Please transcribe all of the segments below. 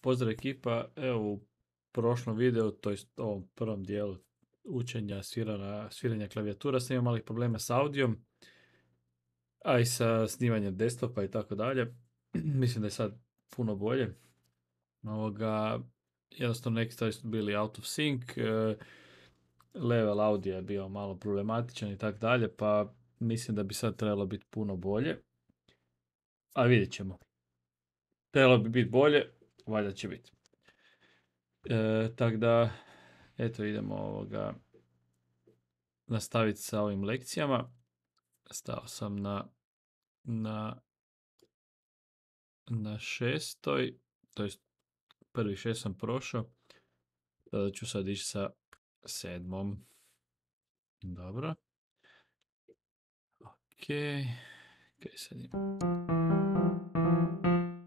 Pozdrav ekipa, evo u prošlom videu, to jest ovom prvom dijelu učenja sviranja klavijatura sam imao malih problema s audijom, a i sa snimanjem desktopa i tako dalje. Mislim da je sad puno bolje. Jednostavno neki stvari su bili out of sync, level audija je bio malo problematičan i tako dalje, pa mislim da bi sad trebalo biti puno bolje. A vidjet ćemo. Trebalo bi biti bolje, valjda će biti. Tako da, eto idemo nastaviti sa ovim lekcijama. Stao sam na 6. To jest prvi 6 sam prošao. Tada ću sad ići sa 7. Dobro. Ok, sad imam.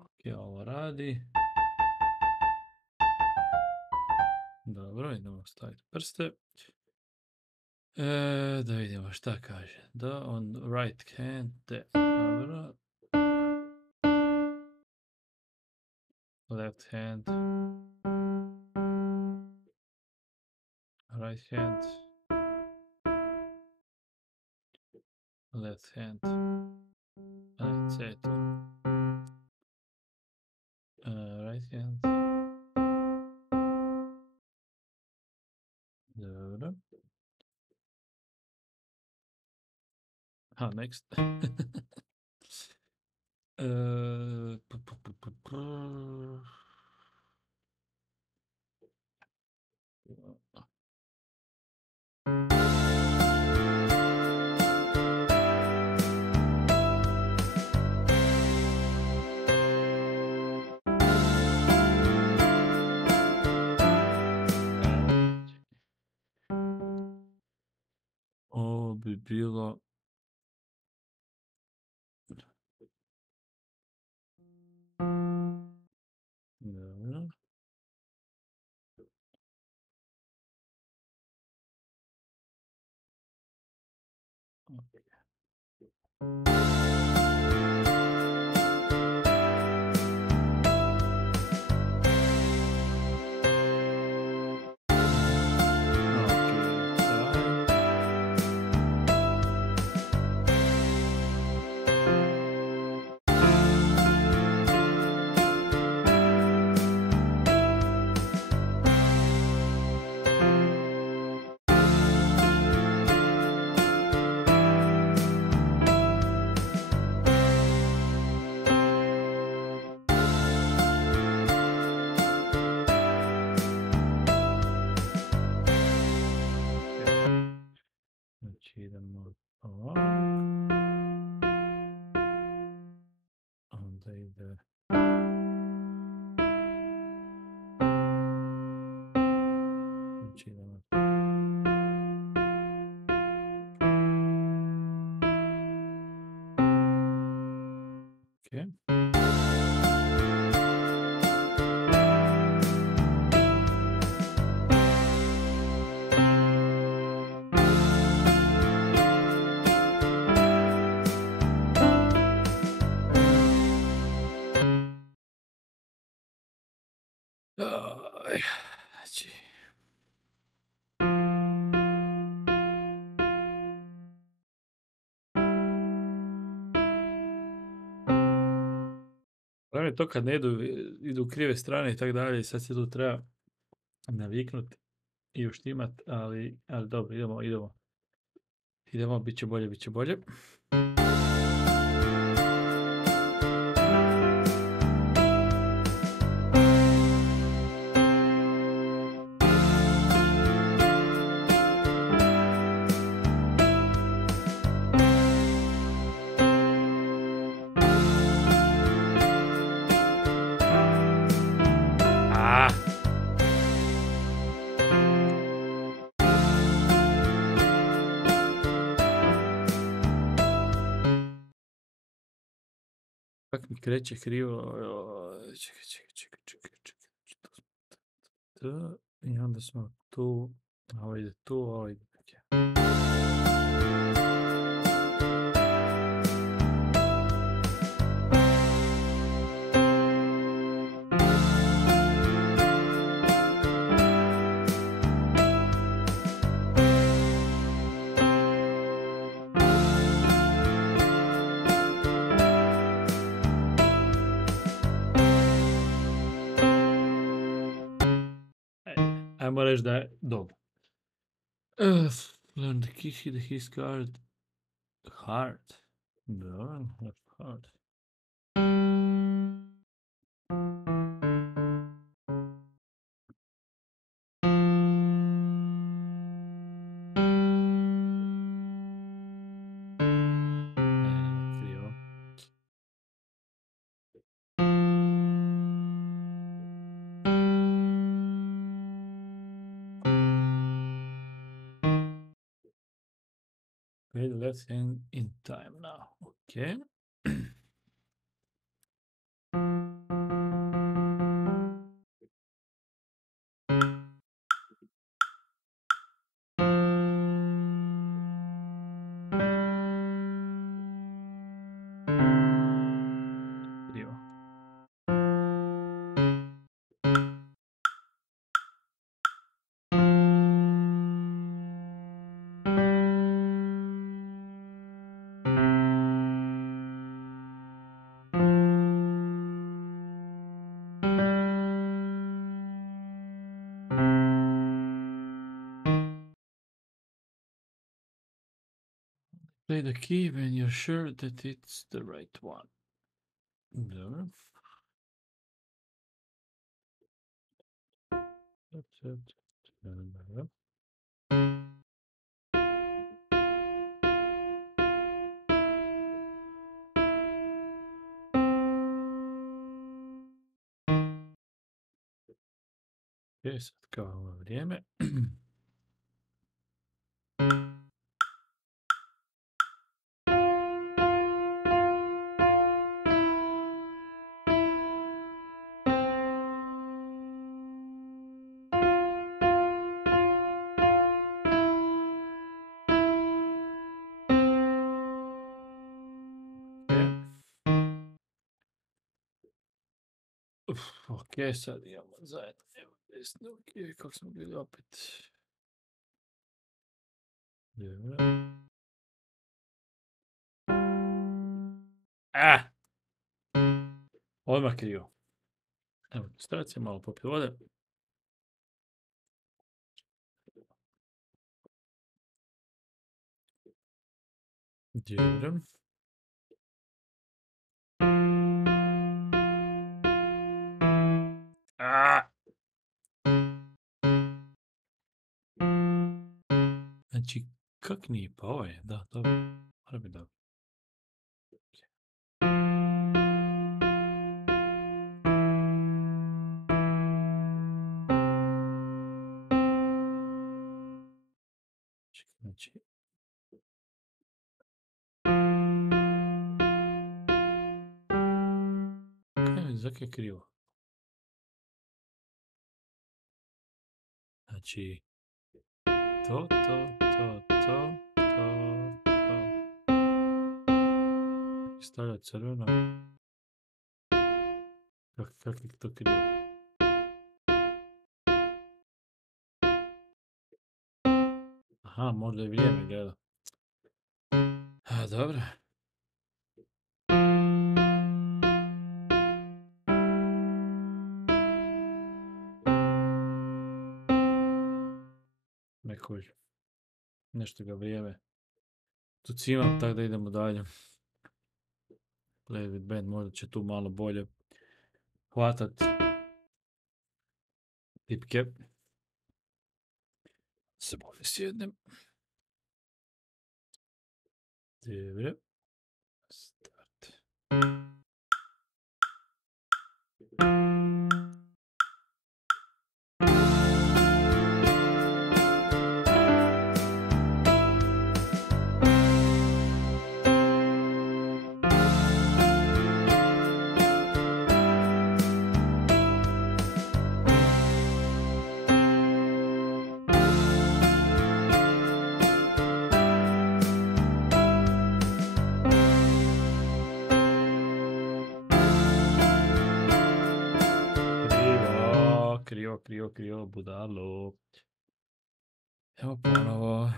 Ok, ovo radi. Dobro, idemo staviti prste. Da vidimo šta kaže. Da, on right hand. Dobro. Left hand. Right hand. Left hand. C tu. Right hand. Dobro. Next. Ovo bi bilo... Dobro. Znači idemo ovako. Onda ide... Znači idemo... Ok. Znači... Pravim je to kad ne idu krive strane i tako dalje i sad se tu treba naviknuti i uštimat, ali dobro, idemo, bit će bolje. Kako mi kreće krivo, čekaj. I onda smo tu, ovo ide tu, ovo ide ok. Ajmo reći da je dobro. Learn the key, hit his card. Hard. Dobro, hard. Krivo. Okay, let's end in time now. Okay. Krivo. Play the key when you're sure that it's the right one. Dobro. That's it. Dobro. Ok, sad kao ovo vrijeme. Ok, sad imamo zajedno. Evo desno, ok, kako smo bili opet. Dobro. Odmah krivo. Evo, stacija, malo popiti vode. Dobro. Znači, kak nije? Pa ovo je, da, dobro. Mora biti dobro. Znači, zak je krivo. Znači, to. Stavlja crveno. Kak je to krivo? Aha, možda je vrijeme gleda. Dobro. Ne kuži. Nešto ga vrijeme. Tu cimam, tako da idemo dalje. Play with band, možda će tu malo bolje hvatat tipke. Se bolje sjednem. Dobro. Start. Krivo, budalo. Evo ponovo.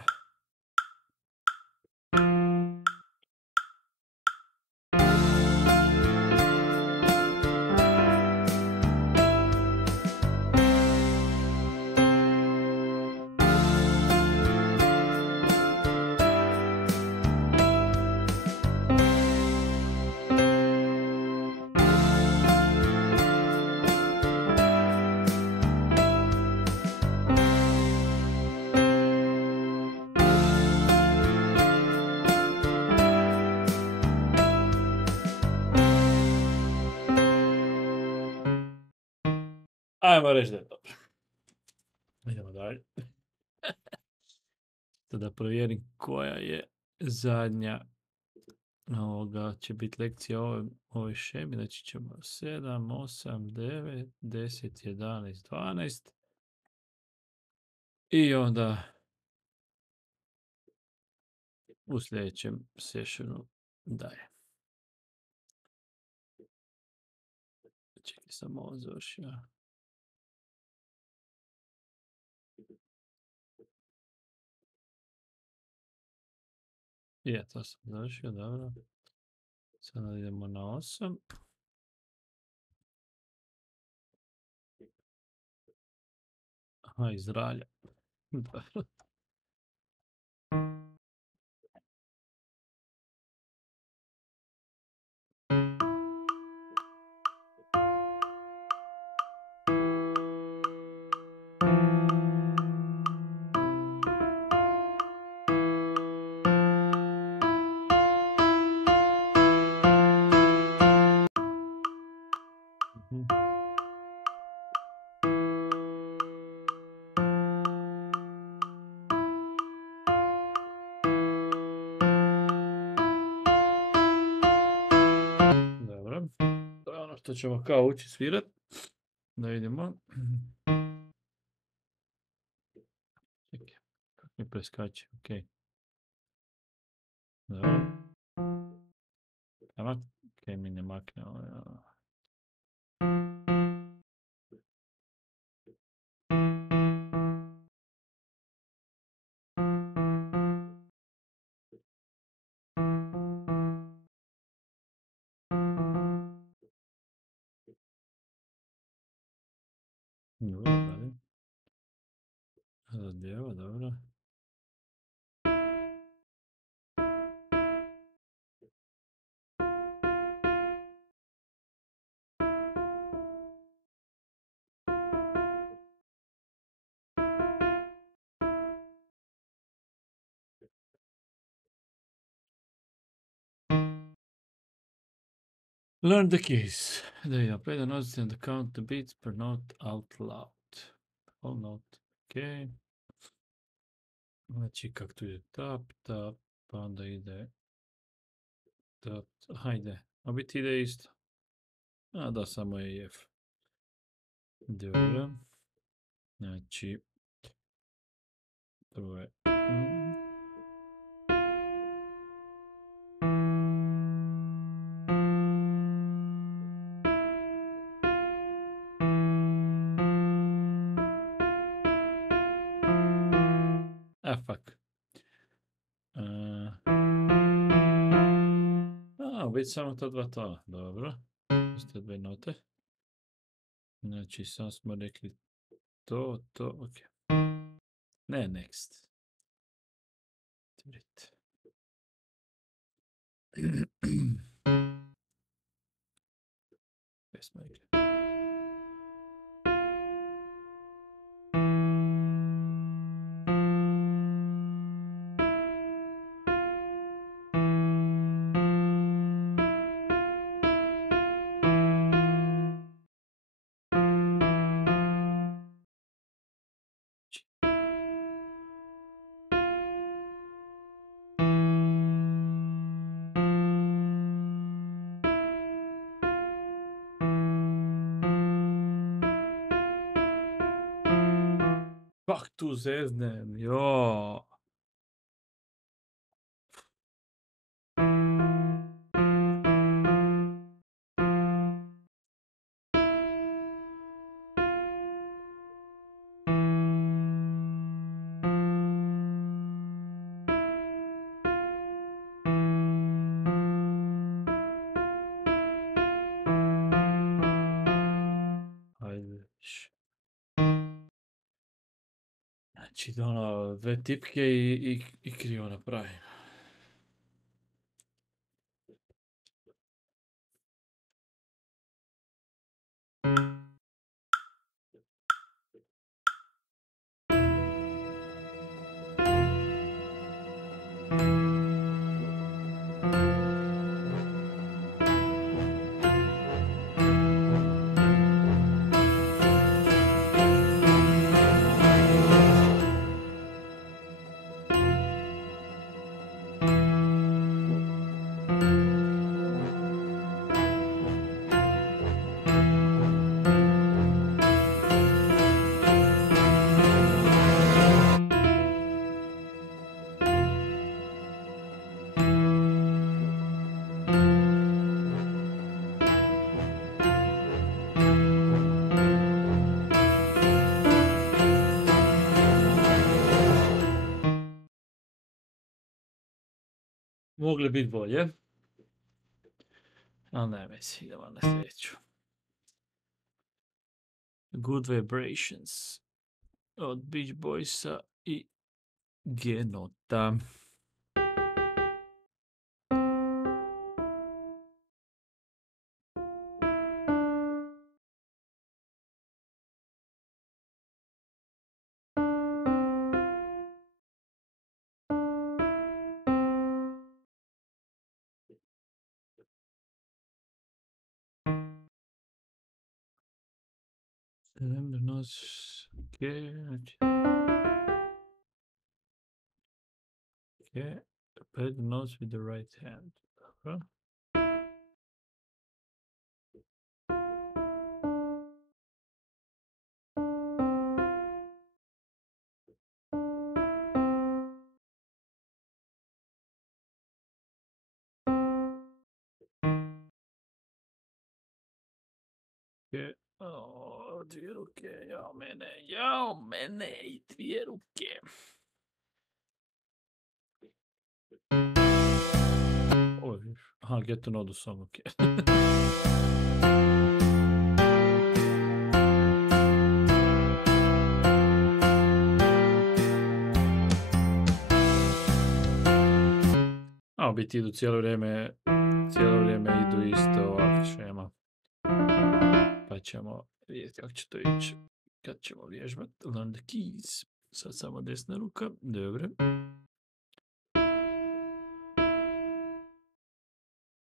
Ajmo reći da je dobro. Idemo dalje. Da provjerim koja je zadnja ovoga će biti lekcija ove šemi, znači ćemo 7, 8, 9, 10, 11, 12 i onda u sljedećem sessionu dalje. Čekaj, sam ovo završio. Je, to sam završio, dobro. Sada idemo na 8. Aha, iz Ralja. Dobro. Mhm. Dobro. To je ono što ćemo kao ući svirat. Da vidimo. Čekaj, kako mi preskače, okej. Dobro. Ajmo, okej, mi ne makne ovaj. Dobro, dalje. Zadljeva, dobro. Learn the keys. Da idemo, play the notes and count the beats per note out loud. All note, ok. Znači, kako tu ide tap, tap, pa onda ide tap, hajde, a biti ide isto. A da, samo je F. Dobro. Znači, prvo je fuck. Već samo ta dva tona, dobro. Iste dve note. Znači, samo smo rekli to, ok. Ne, next. Pesma igra. Kak tu zeznem, jo. Ajde. Znači, ono, dve tipke i krivo napravim. Mogli biti bolje. Ali ne, mislim, idemo na sljedeću. Good Vibrations od Beach Boysa i Genota. Okay. Play the notes with the right hand. Dobro. Okay. O, dvije ruke, jao mene i dvije ruke. Oj, aha, get to know the song, okay. A u biti idu cijelo vrijeme idu isto ovakva šema. Pa ćemo vidjeti kako će to ići. Kad ćemo vježbati, learn the keys. Sad samo desna ruka, dobro.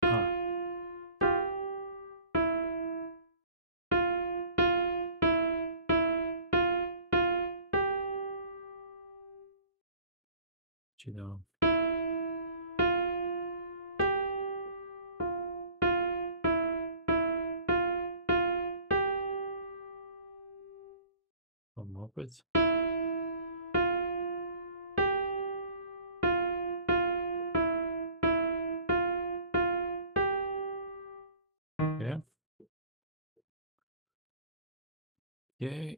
Aha. Znači da... Vamo opet. Okay. Okay.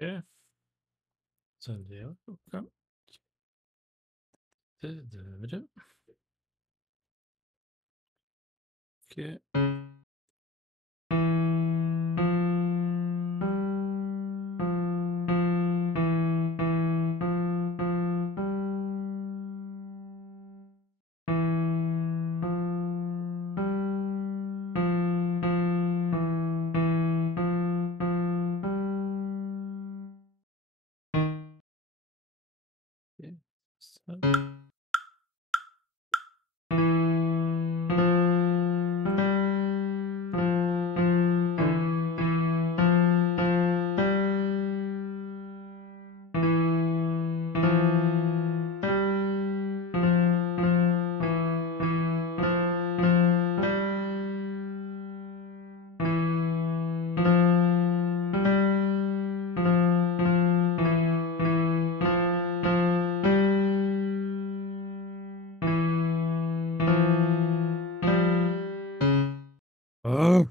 Okay. Sad lijeva ruka. Dobro. Okay. Okay. Sad. Oh.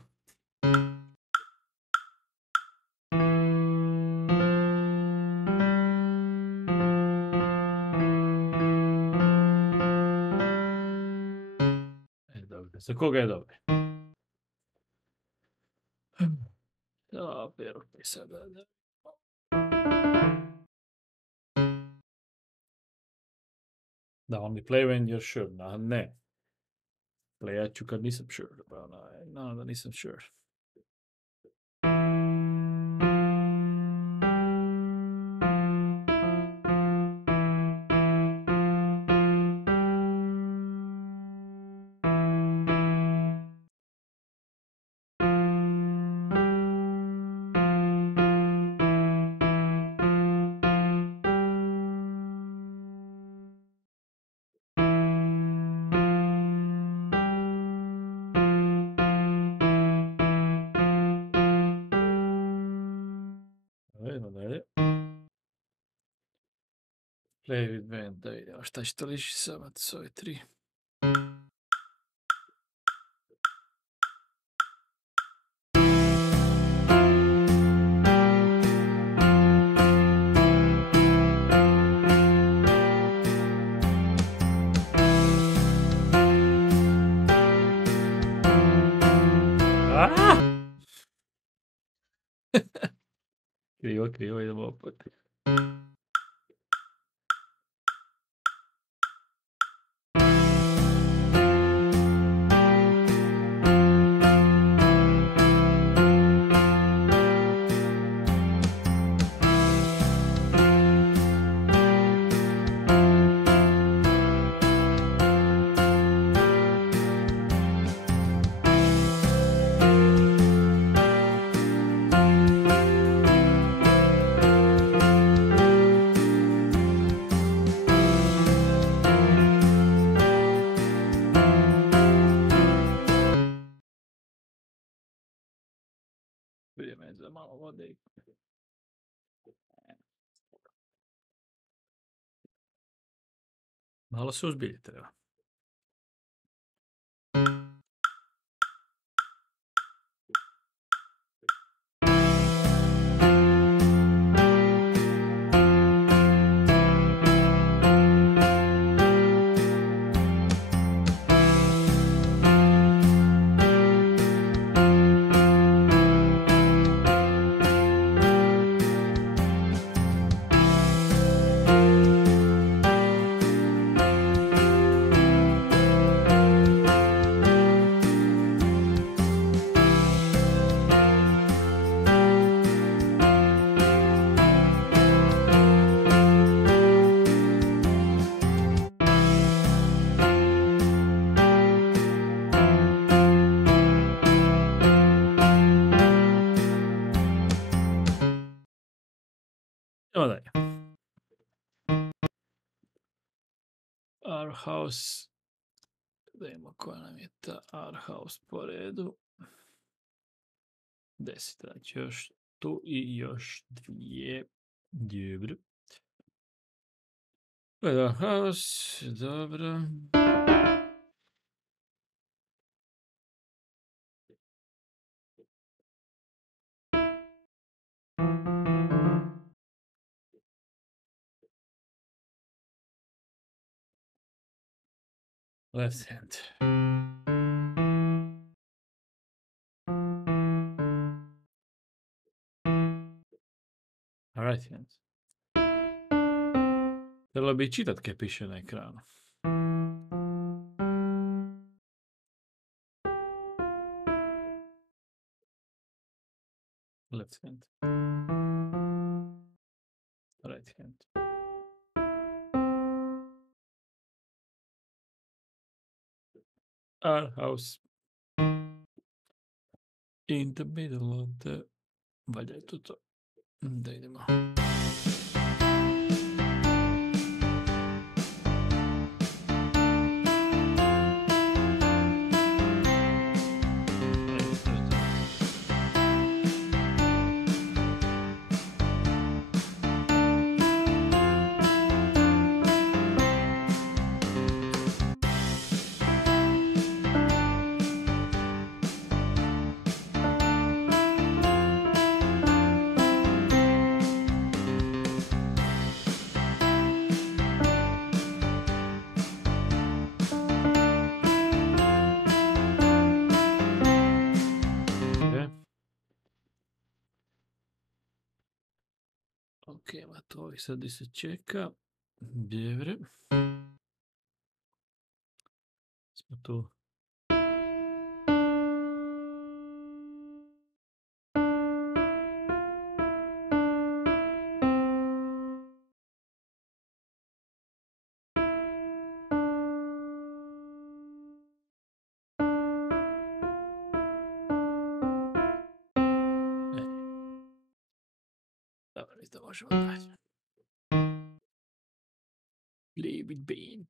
Dobro. Za koga je dobro? Da, pero sada. Da, only play when you're sure. Na, ne. Playat ću kad nisam sure. Pa, da nisam sure. Play with band, da vidimo šta će to liši sama s ove tri. Krivo, idemo opet. Vrijeme je za malo vode. Malo se uzbiljiti treba. Idemo dalje. Our House. Da imamo koja nam je ta Our House po redu. 10, znači još tu i još dvije. Dobro. Our House, dobro. Left hand. Right hand. Trebalo bi čitat kaj piše na ekranu. Left hand. Right hand. Our house. In the middle of the... Valjda je to. Da idemo. Ok, ma to ovih sad di se čeka. Djevre. Smo tu. Dobro, mislim da možemo dalje. Play with band.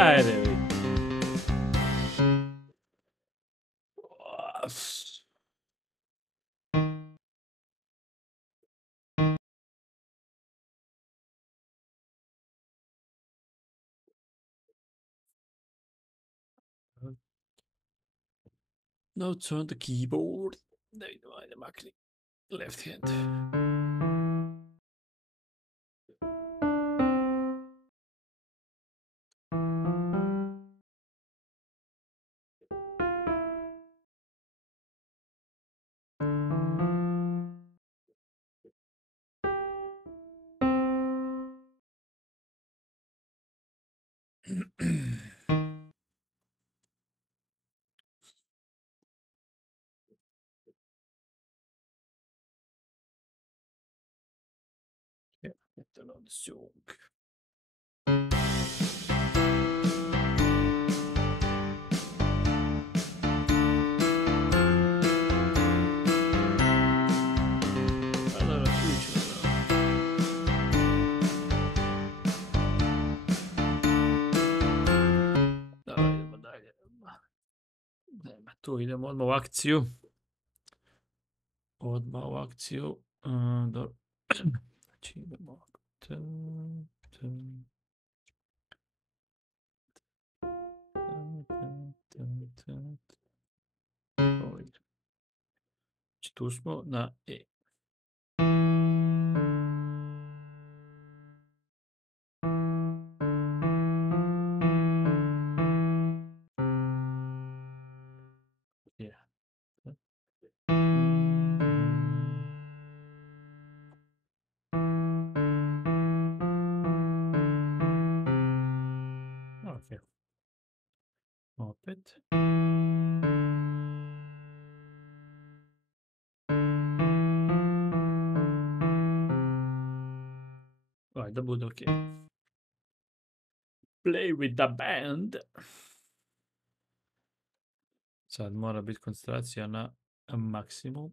Ajde, vidi. Notes on the keyboard. Da vidimo, ajde makni. Left hand. Yeah, turn on the song. Allora, switch. Dai, idemo dalje. Nema tu, idemo odmah u akciju. Odmah u akciju. Dobro. Znači idemo ovako. Ovo ide. Znači tu smo na E. Yeah. Ok. Opet. Ajde da bude ok. Play with the band. Sad mora biti koncentracija na maksimum.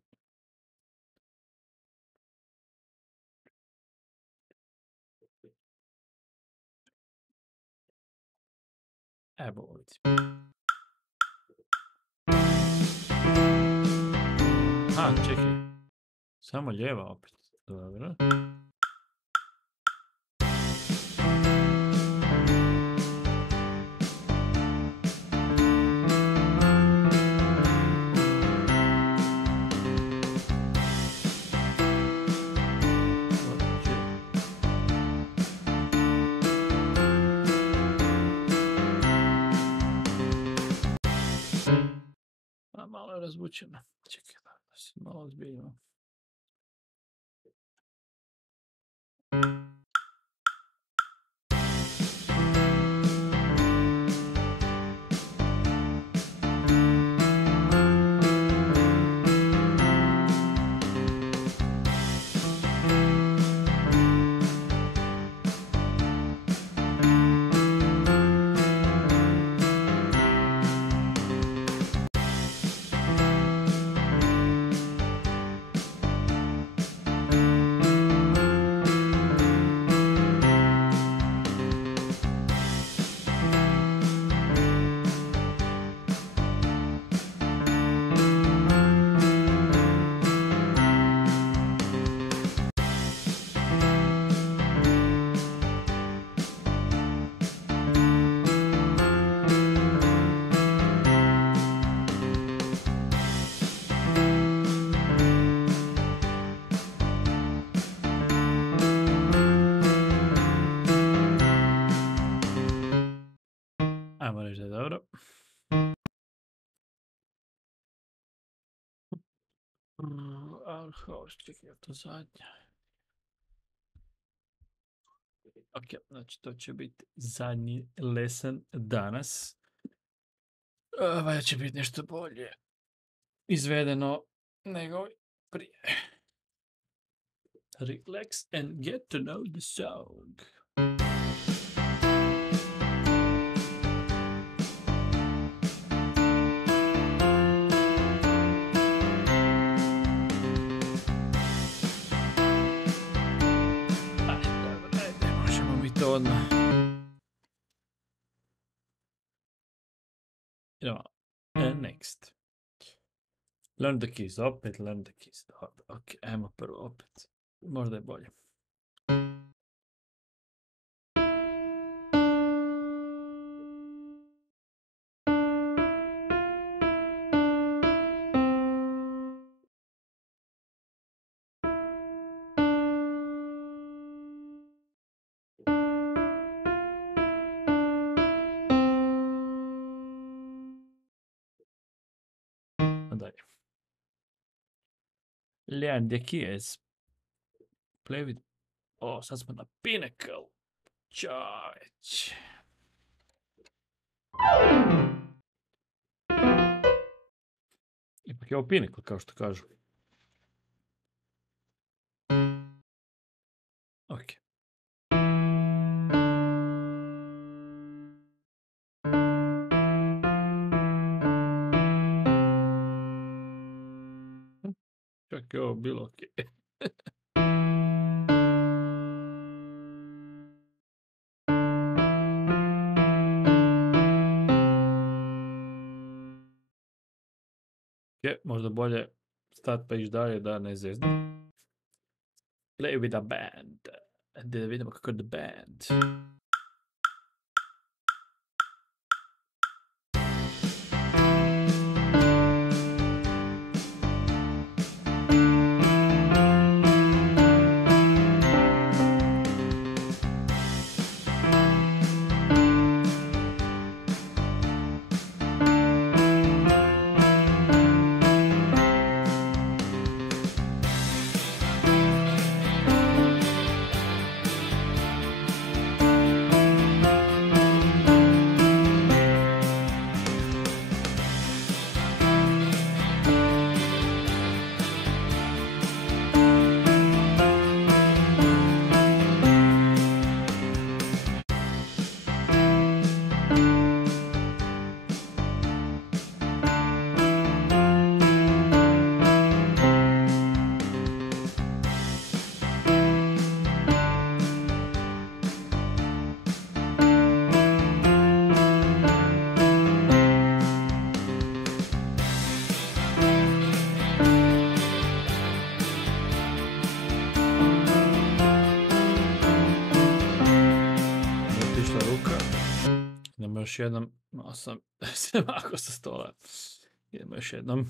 Evo ovdje. Čekaj. Samo lijeva opet. Dobro. Malo je razvučeno. Čekaj, da se malo zbiljimo. Ajmo reći da je dobro. Čekaj, je to zadnje. Ok, znači to će biti zadnji lesson danas. Valjda će biti nešto bolje izvedeno nego prije. Relax and get to know the song. Ajde, možemo mi to odmah. Idemo. Next. Learn the keys, opet learn the keys. Ok, ajmo prvo opet. Možda je bolje. Dalje. Learn the keys. Play with... O, sad smo na Pinnacle. Čovječ. Ipak je ovo Pinnacle, kao što kažu. Ok. Čak je ovo bilo ok. Je, možda bolje stat pa ići dalje da ne zeznam. Play with a band. Da vidimo kako je the band. Idemo još jednom, malo sam se mako sa stola. Idemo još jednom.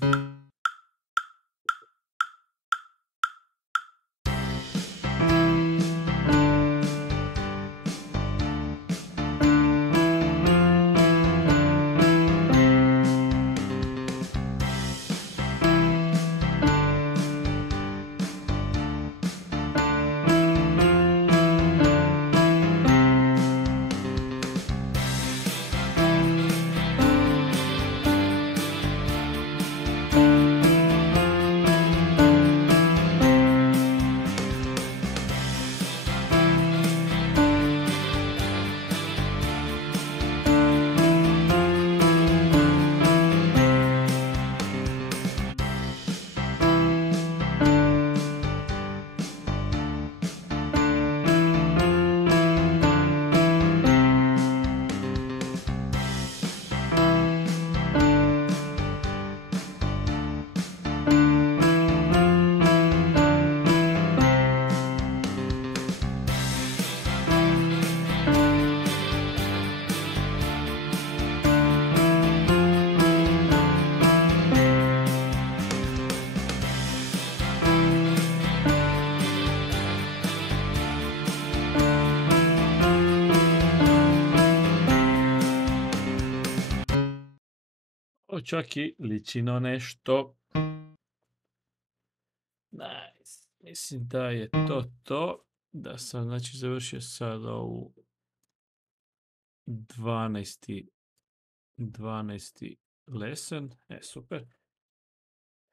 Čak i liči na nešto. Nice. Mislim da je to. Da sam znači završio sad ovu 12. lesson. Super.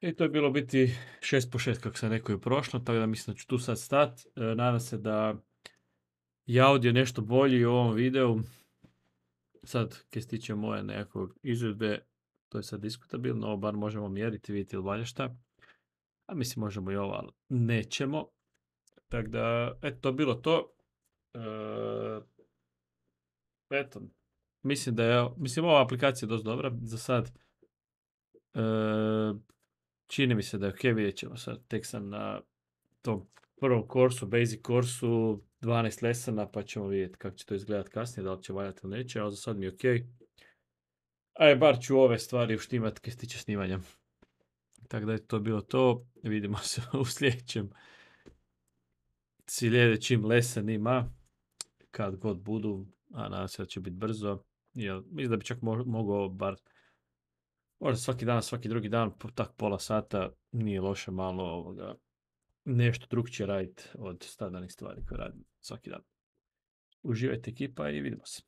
I to je bilo biti 6 po 6 kako sam rekao i prošlo, tako da mislim da ću tu sad stat. Nadam se da je audio nešto bolji u ovom videu. Sad, kad stiče moje nekakvog izvedbe, to je sad diskutabilno, ovo bar možemo mjeriti, vidjeti ili valja šta. A mislim možemo i ovo, ali nećemo. Tako da, eto, to bilo to. Eto, mislim da je, mislim ova aplikacija je dosta dobra za sad. E, čini mi se da je ok, vidjet ćemo sad, tek sam na tom prvom kursu, basic kursu, 12 lesona, pa ćemo vidjeti kako će to izgledati kasnije, da li će valjati ili neće, ali za sad mi je ok. Aj, bar ću ove stvari uštimat kaj se tiče snimanja. Tako da je to bilo to, vidimo se u sljedećim lesenima, kad god budu, a nadam se da će biti brzo. Jer mislim da bi čak mogao bar možda svaki dan, svaki drugi dan, tak pola sata, nije loše malo nešto drugčije raditi od standardnih stvari koje radim svaki dan. Uživajte ekipa i vidimo se.